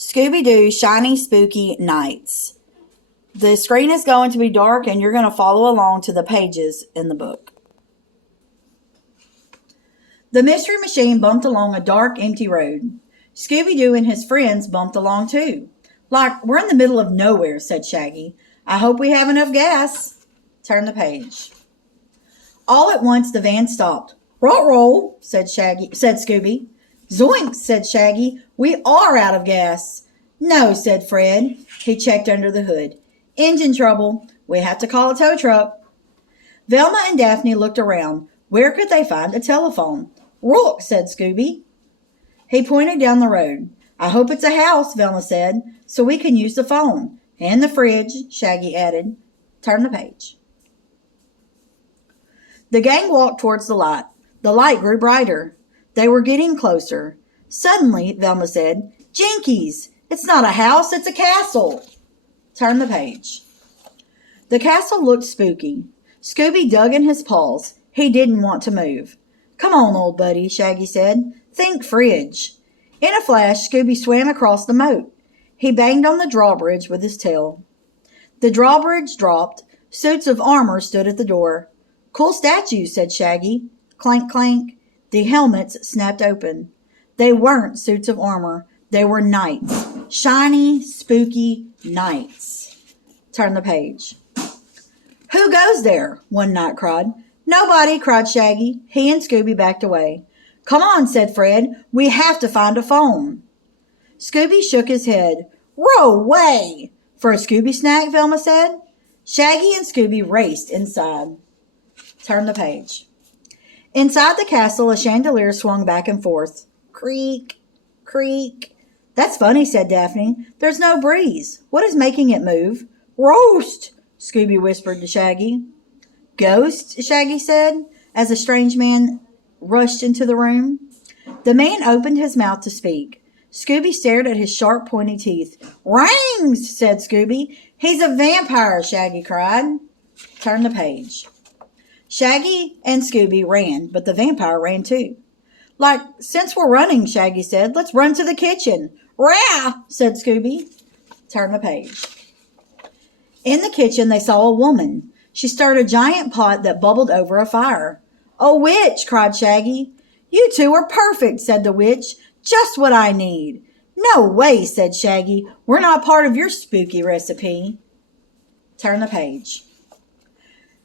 Scooby-Doo Shiny Spooky Nights. The screen is going to be dark and you're going to follow along to the pages in the book. The Mystery Machine bumped along a dark, empty road. Scooby-Doo and his friends bumped along too. Like, we're in the middle of nowhere, said Shaggy. I hope we have enough gas. Turn the page. All at once the van stopped. Roll, said Scooby. Zoinks, said Shaggy. We are out of gas. No, said Fred. He checked under the hood. Engine trouble. We have to call a tow truck. Velma and Daphne looked around. Where could they find a telephone? Rook, said Scooby. He pointed down the road. I hope it's a house, Velma said, so we can use the phone. And the fridge, Shaggy added. Turn the page. The gang walked towards the light. The light grew brighter. They were getting closer. Suddenly, Velma said, Jinkies! It's not a house, it's a castle. Turn the page. The castle looked spooky. Scooby dug in his paws. He didn't want to move. Come on, old buddy, Shaggy said. Think fridge. In a flash, Scooby swam across the moat. He banged on the drawbridge with his tail. The drawbridge dropped. Suits of armor stood at the door. Cool statues, said Shaggy. Clank, clank. The helmets snapped open. They weren't suits of armor. They were knights. Shiny, spooky knights. Turn the page. Who goes there? One knight cried. Nobody, cried Shaggy. He and Scooby backed away. Come on, said Fred. We have to find a phone. Scooby shook his head. Row away! For a Scooby snack, Velma said. Shaggy and Scooby raced inside. Turn the page. Inside the castle, a chandelier swung back and forth. Creak, creak. That's funny, said Daphne. There's no breeze. What is making it move? Roast, Scooby whispered to Shaggy. Ghost, Shaggy said, as a strange man rushed into the room. The man opened his mouth to speak. Scooby stared at his sharp, pointy teeth. Rings, said Scooby. He's a vampire, Shaggy cried. Turn the page. Shaggy and Scooby ran, but the vampire ran too. Like, since we're running, Shaggy said, let's run to the kitchen. Rah, said Scooby. Turn the page. In the kitchen, they saw a woman. She stirred a giant pot that bubbled over a fire. A witch, cried Shaggy. You two are perfect, said the witch. Just what I need. No way, said Shaggy. We're not part of your spooky recipe. Turn the page.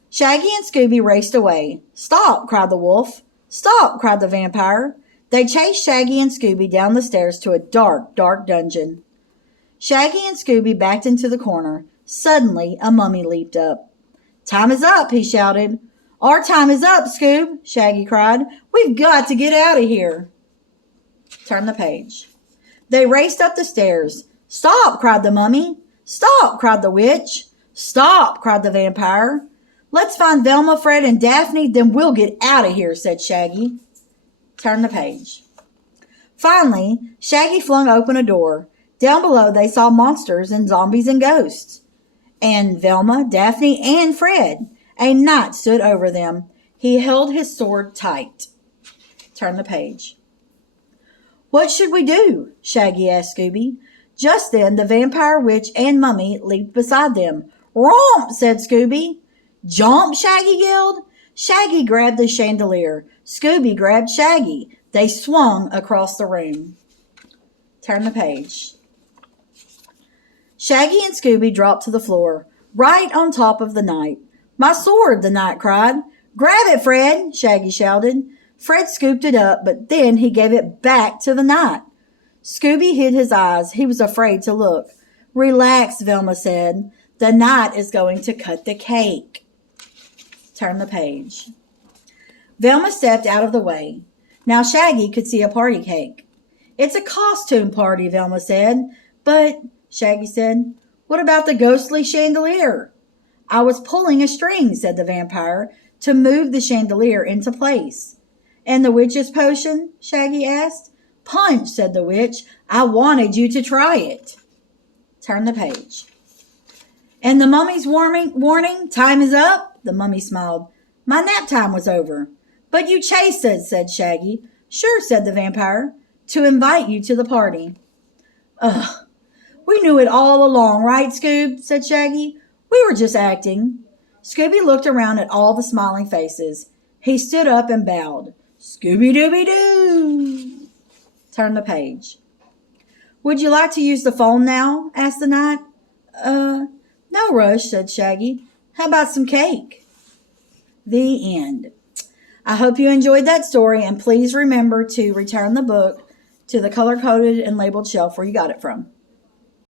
Shaggy and Scooby raced away. Stop, cried the wolf. Stop, cried the vampire. They chased Shaggy and Scooby down the stairs to a dark, dark dungeon. Shaggy and Scooby backed into the corner. Suddenly, a mummy leaped up. Time is up, he shouted. Our time is up, Scoob, Shaggy cried. We've got to get out of here. Turn the page. They raced up the stairs. Stop, cried the mummy. Stop, cried the witch. Stop, cried the vampire. Let's find Velma, Fred, and Daphne, then we'll get out of here, said Shaggy. Turn the page. Finally, Shaggy flung open a door. Down below, they saw monsters and zombies and ghosts. And Velma, Daphne, and Fred. A knight stood over them. He held his sword tight. Turn the page. What should we do? Shaggy asked Scooby. Just then, the vampire, witch, and mummy leaped beside them. Romp, said Scooby. Jump, Shaggy yelled. Shaggy grabbed the chandelier. Scooby grabbed Shaggy. They swung across the room. Turn the page. Shaggy and Scooby dropped to the floor, right on top of the knight. My sword, the knight cried. Grab it, Fred, Shaggy shouted. Fred scooped it up, but then he gave it back to the knight. Scooby hid his eyes. He was afraid to look. Relax, Velma said. The knight is going to cut the cake. Turn the page. Velma stepped out of the way. Now Shaggy could see a party cake. It's a costume party, Velma said. But, Shaggy said, what about the ghostly chandelier? I was pulling a string, said the vampire, to move the chandelier into place. And the witch's potion? Shaggy asked. Punch, said the witch. I wanted you to try it. Turn the page. And the mummy's warning, time is up? The mummy smiled. My nap time was over. But you chased us, said Shaggy. Sure, said the vampire, to invite you to the party. Ugh, we knew it all along, right, Scoob? Said Shaggy. We were just acting. Scooby looked around at all the smiling faces. He stood up and bowed. Scooby-Dooby-Doo! Turn the page. Would you like to use the phone now? Asked the knight. No rush, said Shaggy. How about some cake? The end. I hope you enjoyed that story, and please remember to return the book to the color-coded and labeled shelf where you got it from.